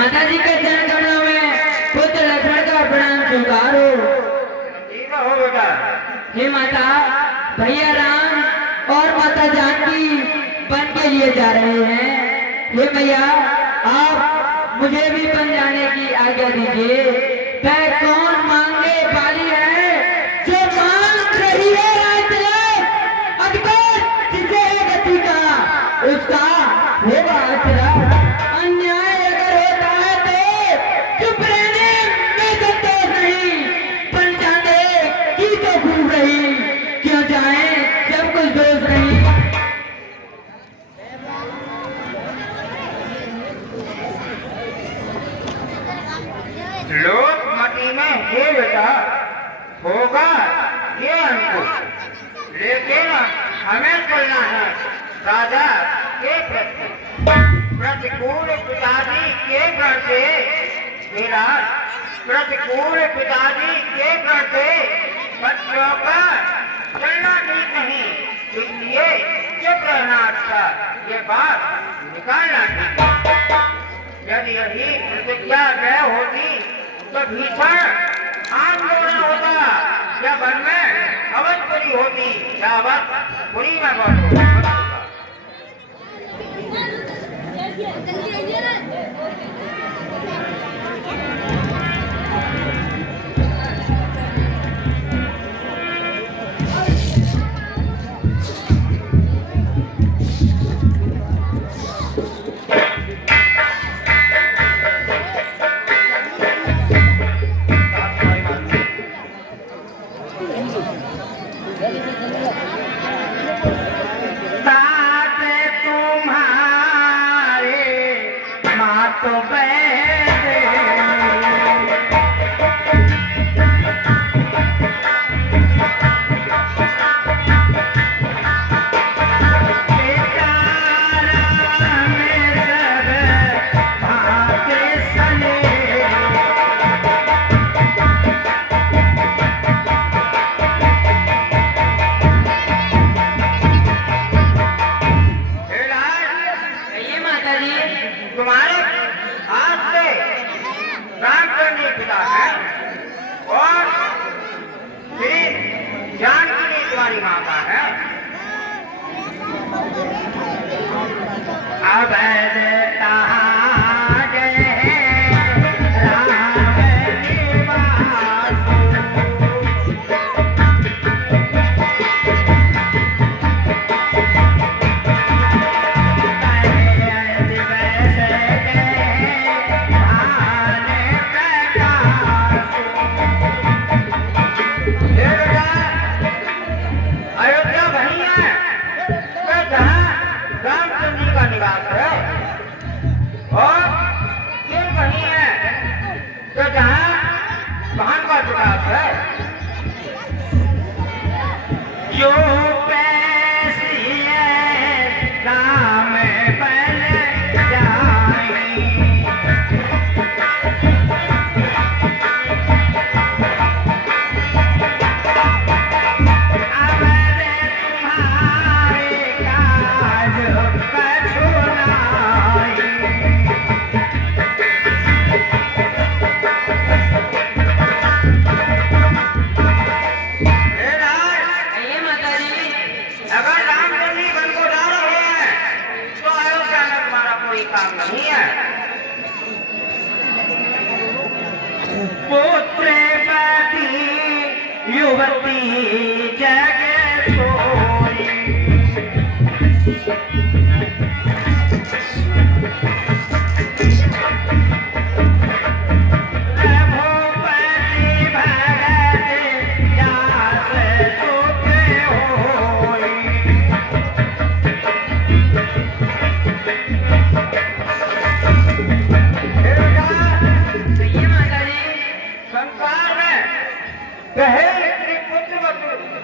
माता जी के चरण कमलों में पुत्र लक्ष्मण का प्रणाम स्वीकारो। हो बेटा। हे माता, भैया राम और माता जानकी वन के लिए जा रहे हैं। हे मैया, आप मुझे भी वन जाने की आज्ञा दीजिए। वह कौन मांगे वाली है जो मांग रही है अधिकार, जिसे गति का उसका होगा आचरा। अन्याय अगर होता है तो चुप रहने में संतोष नहीं, बन जाने की तो खूब रही, क्यों जाए जब कुछ दोष नहीं। लोक मटी में हे बेटा होगा ये हमको, लेकिन हमें चलना है राजा के प्रति। प्रतिकूल पिताजी के घर से मेरा, प्रतिकूल पिताजी के घर से बच्चों का चलना ठीक नहीं, इसलिए चुप रहना अच्छा, ये बात निकालना ठीक। यदि यही प्रतिज्ञा व्यय होती तो भीषण आंदोलन होता, या वन में अवधपुरी होती, या अवधपुरी में होता। तुम्हारे हाथ से रामचंद्र जी पिता है और श्री जानकी जी तुम्हारी माता है। अब जो पैसी है राम बन जाई, अब तुम्हारे काज कछु नाई। काम नहीं है। पुत्रवती युवती जग सोई, रघुपति भगत जास सुख होई। संसार में कहे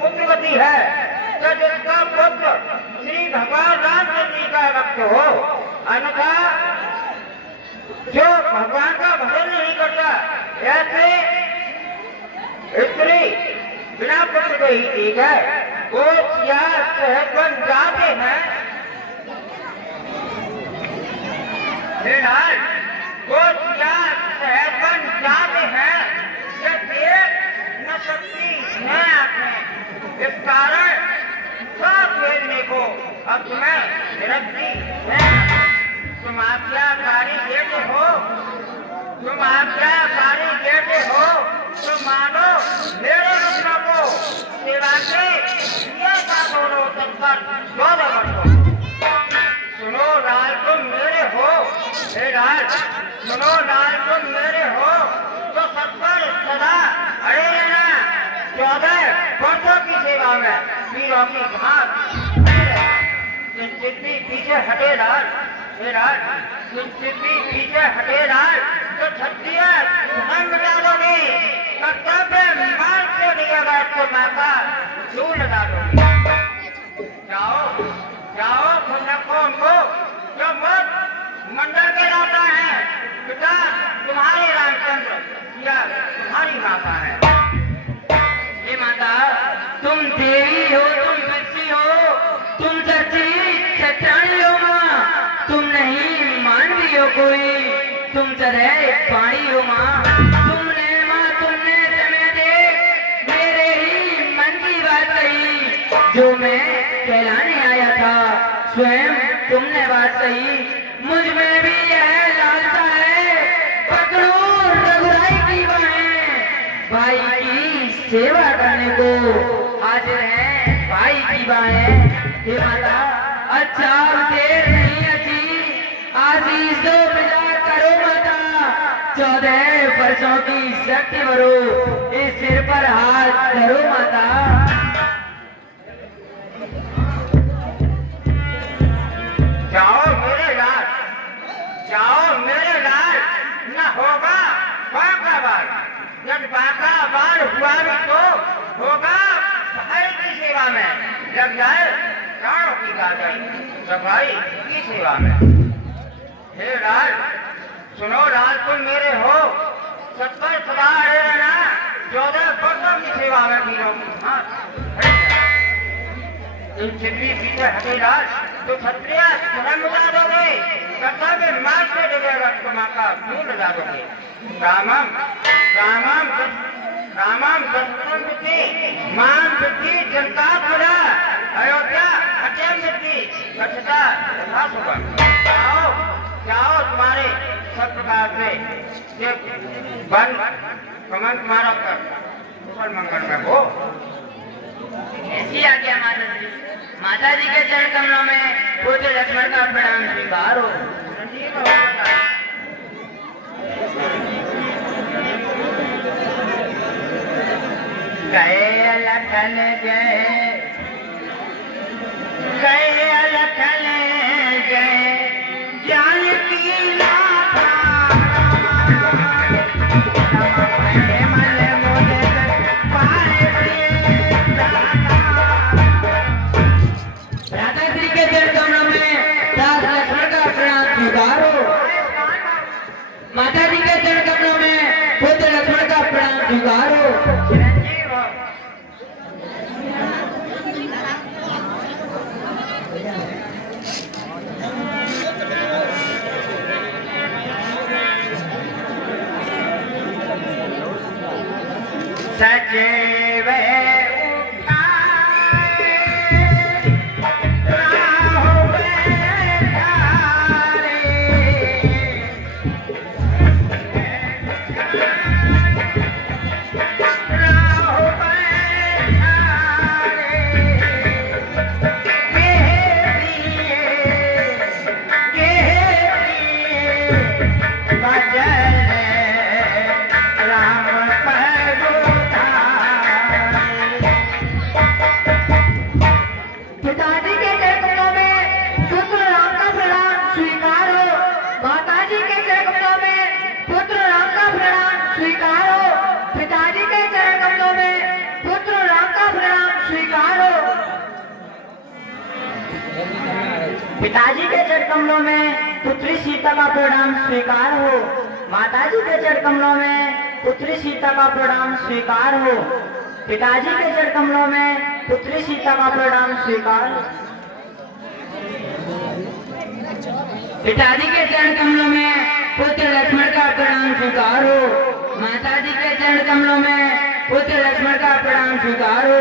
पुत्रवती है तो जिसका पुत्र श्री भगवान रामचंद्र जी का भक्त हो, अन्यथा जो भगवान का भजन नहीं करता, ऐसे स्त्री बिना पुत्र के ही ठीक है। वो या सहजवन जाते हैं वो क्या सहजन जाते हैं ये देख न सकती मैं आंखें, इस कारण सब खेलने को अब तुम्हें रखती है। तुम आज्ञाकारी बेटे हो, तुम आज्ञाकारी बेटे हो, तो मानो मेरे रत्नों को सेवा से ये का दोनों तत्पर जोड़ो बनो। सुनो लाल तुम मेरे हो, हे लाल सुनो लाल तुम मेरे हो, तो तत्पर सदा अड़े रहना 14 वर्षों की सेवा में वीरों की घाट किंचित भी पीछे हटे लाल, हे लाल किंचित भी पीछे हटे लाल, तो क्षत्रिय रंग डालोगे, कर्तव्य मान से दिएगा तो माता दूर लगा दोगे। जाओ जाओ खुनकों को जो मत मंडल के लाता है, पिता तुम्हारे रामचंद्र या तुम्हारी माता है। हे माता, तुम देवी हो, तुम बच्ची हो, तुम सच्ची सच्चाई हो माँ, तुम नहीं मानवी हो कोई, तुम सदैव पानी हो माँ। तुमने माँ तुमने समय देख मेरे ही मन की बात कही, जो मैं कहलाने आया था स्वयं तुमने बात कही। मुझ में भी यह लालसा है, पकड़ो रघुराई की बाहें, भाई की सेवा करने को हाजिर है भाई की बाहें। हे माता, अच्छा देर नहीं अच्छी, आशीष दो विदा करो माता, 14 वर्षों की शक्ति भरो, इस सिर पर हाथ धरो माता। जाओ मेरे लाल, जाओ मेरे लाल, न होगा बाका बाल, जब बाका बाल हुआ भी तो होगा भाई की सेवा में लग जाए, प्राणों की गाजाई सफाई की सेवा में। हे लाल सुनो लाल तुम मेरे हो, 70 सदा अड़े रहना 14 वर्षों की सेवा में वीरों की हाथ तुम चिल्ली पीछे हटे लाल, तो क्षत्रिय धर्म उड़ा दोगे, कर्तव्य मार्ग से डरेगा तो माता क्यों लगा दोगे। रामम रामम रामम दशरथी मान वृद्धि जनता खुला, अयोध्या अत्यम वृद्धि स्वच्छता तथा सुगम। जाओ जाओ तुम्हारे सब प्रकार से बन कमल तुम्हारा कर कुशल मंगल में हो। ऐसी आज्ञा माता जी। माता जी के चरण कमलों में पूज्य लक्ष्मण का प्रणाम स्वीकार हो। गए लखन गए, गए लखन गए, जानकी लाता मन मुझे पाए राधा श्री के चरण कमलों में दास लक्ष्मण का प्रणाम स्वीकार हो। माता जी के चरण कमलों में पूज्य लक्ष्मण का प्रणाम स्वीकार हो। चिरंजीव हो। सजीव पिताजी के चरण कमलों में पुत्र राम का प्रणाम स्वीकार हो। माताजी के चरण कमलों में पुत्र राम का प्रणाम स्वीकार हो। पिताजी के चरण कमलों में पुत्र राम का प्रणाम स्वीकार हो। पिताजी के चरण कमलों में पुत्री सीता का प्रणाम स्वीकार हो। माताजी के चरण कमलों में पुत्री सीता का प्रणाम स्वीकार हो। पिताजी के चरण कमलों में पुत्री सीता का प्रणाम स्वीकार हो। पिताजी के चरण कमलों में पुत्र लक्ष्मण का प्रणाम स्वीकारो। माता जी के चरण कमलों में पुत्र लक्ष्मण का प्रणाम स्वीकारो।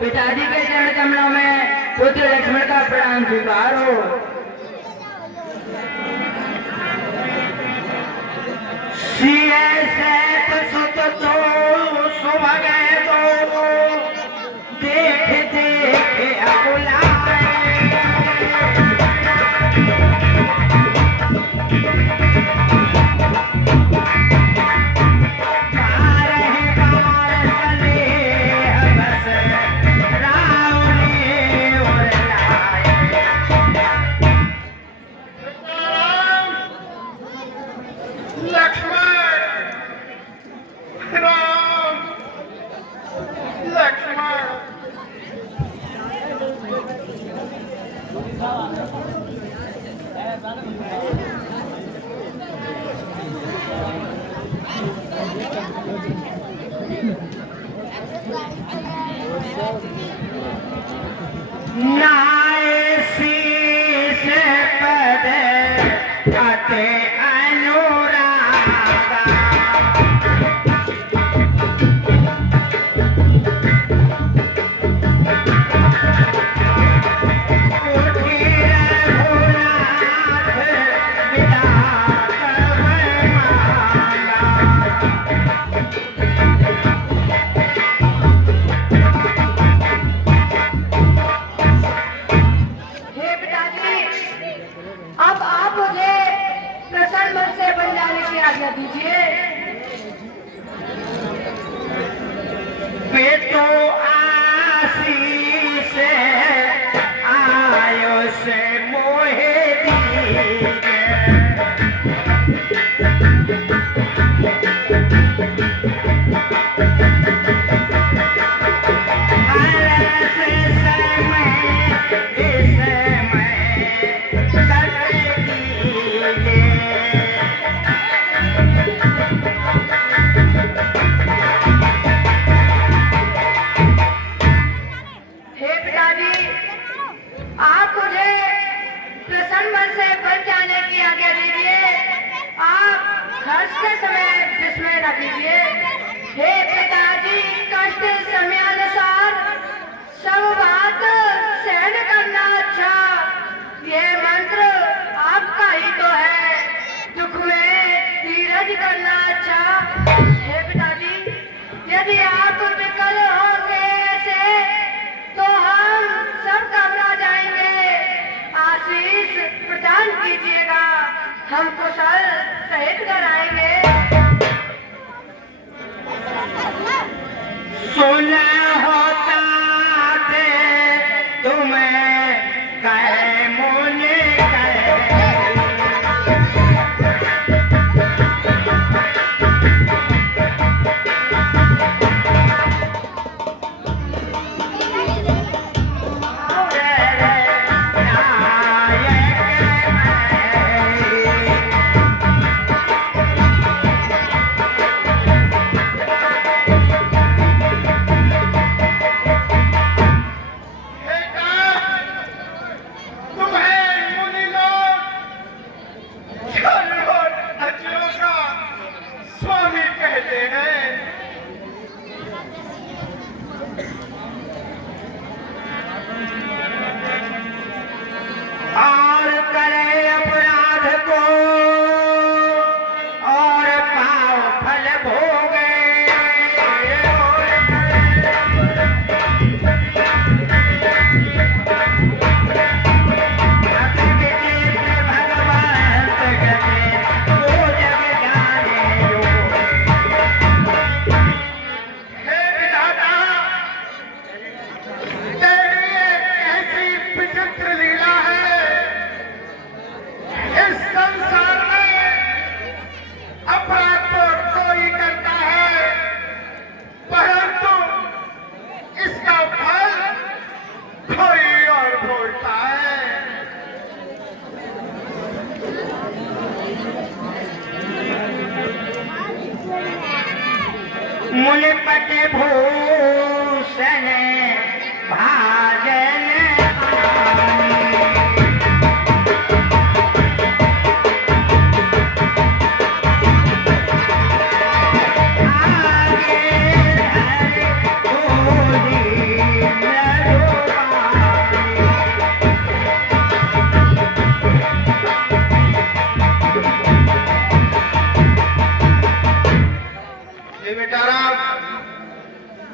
पिताजी के चरण कमलों में पुत्र लक्ष्मण का प्रणाम स्वीकारो। सिए सैत सुत तो सुभगे दो, देख देख अकुलाए। बारह बार सनेह बस रावणे उर लाए। लक्ष्मण राम लक्ष्मण। नाए शीस पद अति अनुरागा। उठी रघुनाथ विधात मांगा। हे पिताजी, अब आप मुझे प्रसन्न मन से बन जाने की आज्ञा दीजिए। बेटो आशीष आयुष मोहे दीजे। हरस समय विस्मय सत कीजे। हे पिताजी, आप मुझे प्रसन्न मन से बन जाने की आज्ञा दीजिए। आप हर्ष के समय विस्मय न कीजिए। हे पिताजी, कष्ट समयानुसार सब बात सहन करना अच्छा। ये मंत्र आपका ही तो है, दुख में धीरज करना अच्छा। हे पिताजी, यदि आप विकल होंगे ऐसे तो हम सब घबरा जाएंगे। आशीष प्रदान कीजिएगा, हम कुशल सहित घर आएंगे। सुना होता थे तुम्हें कहे मुने कहे। स्वामी कहते हैं। और करे अपराध को और पाव फल भोगे। भगवंत गते वो जग जाने जो। हे विधाता, तेरी ऐसी विचित्र लीला है। इस संसार में अपराध तो कोई करता है, परंतु इसका फल कोई और भोगता है। मुनिपट भूषण भाजन आने।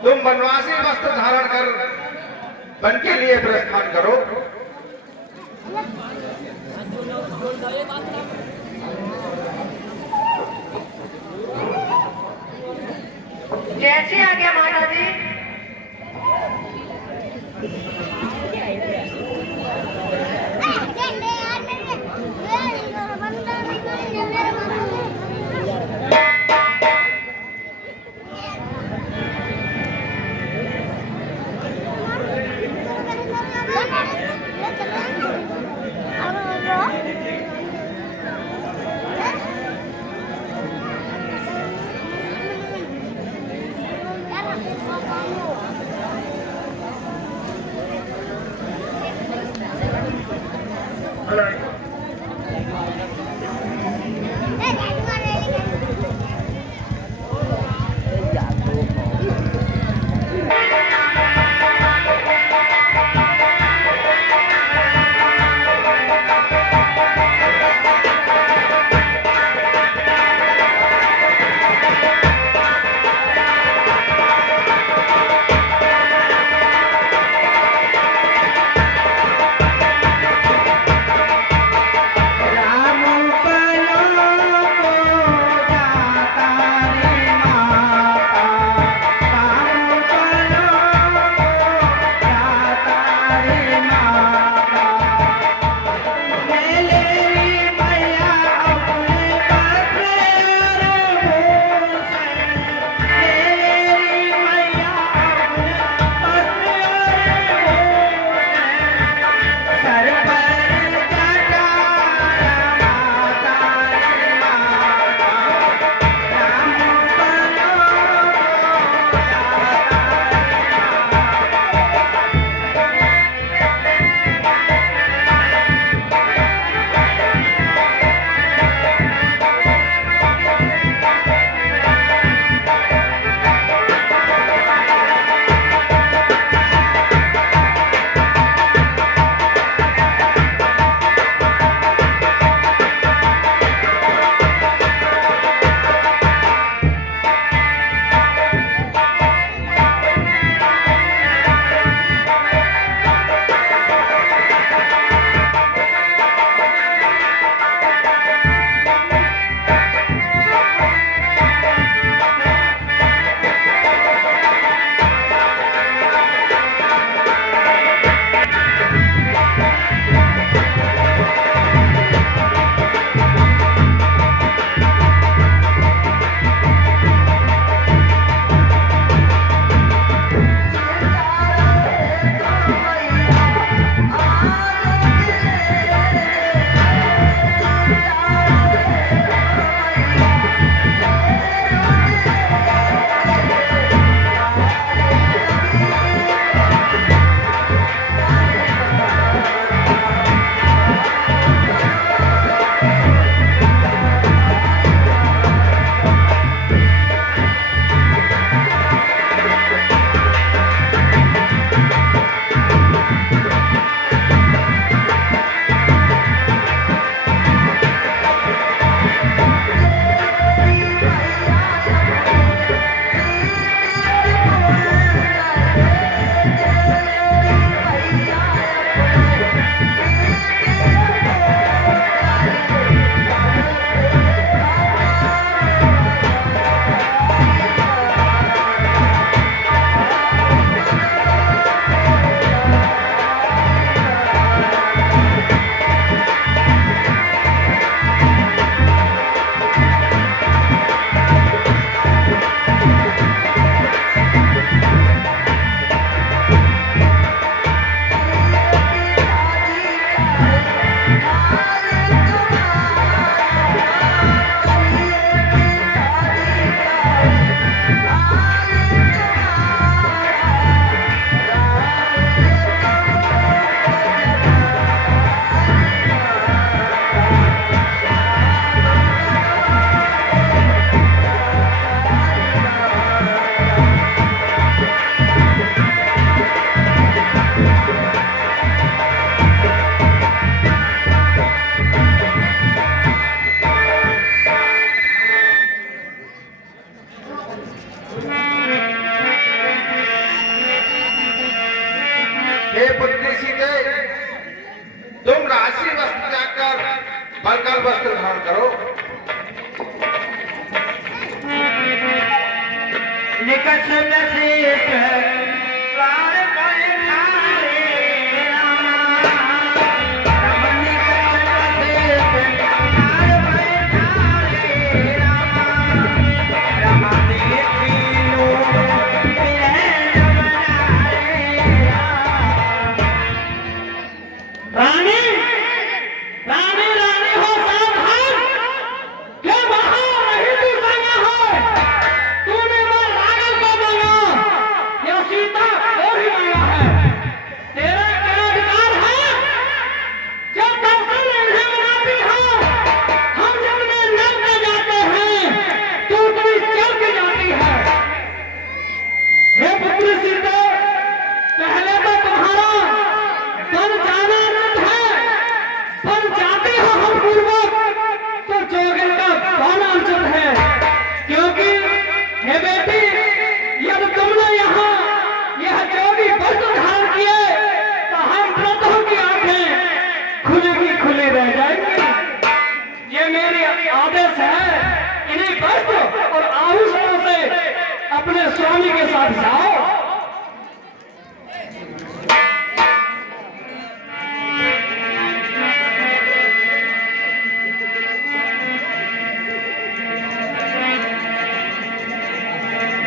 तुम वनवासी वस्त्र धारण कर वन के लिए प्रस्थान करो। जैसी आज्ञा माता जी। Hãy subscribe cho kênh Ghiền Mì Gõ để không bỏ lỡ वस्त्र धारण करो। निकट नसीब प्राण पर ठारे राम। निकट नसीब प्राण पर ठारे राम। रमा देखी लोग मिले जबनारे राम। रानी रानी रानी हो सावधान, ये वहां नहीं तू संगा है, तूने वह रागल को मांगा, यह सीता को ही मांगा है। तेरा क्या अधिकार है जब दर्शन इन्हें मनाती है? हम जब नल में जाते हैं तो कोई चल के जाती है। हे पुत्री सीता, पहले तो तुम्हारा पर जाना अनुचित है, पर जाते हो हम पूर्वक तो चौगल का पाना अनुचित है। क्योंकि हे बेटी, यदि तुमने यहाँ यह चौगी वस्त्र धारण किए तो हम व्रतों की आंखें खुली की खुली रह जाएंगी। ये मेरी आदेश है, इन्हीं वस्त्र और आभूषणों से अपने स्वामी के साथ जाओ।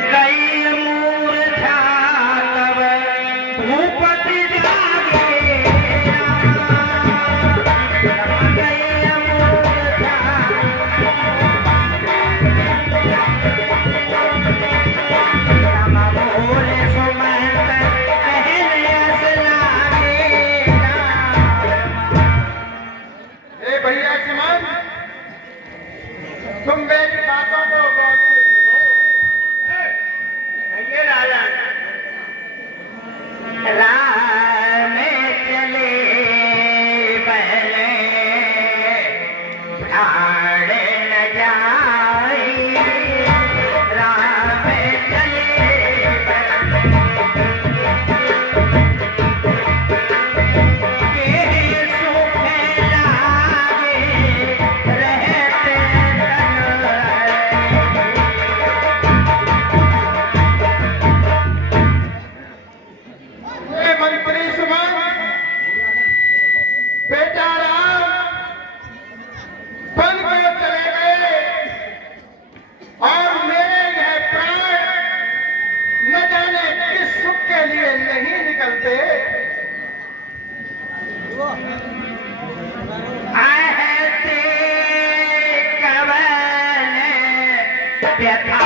कई मूर्छा तब भूपति जागे राम। कई मूर्छा राम भोले सुमंत कहने अस लागे राम। ए भैया सुमन, तुम मेरी बातों को गौर से सुनो। भैया लालन राह में चले पहले प्राण न जाई। राह में चले के सुख लागे रहते ए मंत्री सुमन, बेटा राम बन के चले गए और मेरे यह प्राण न जाने किस सुख के लिए नहीं निकलते। आहते कवन व्यथा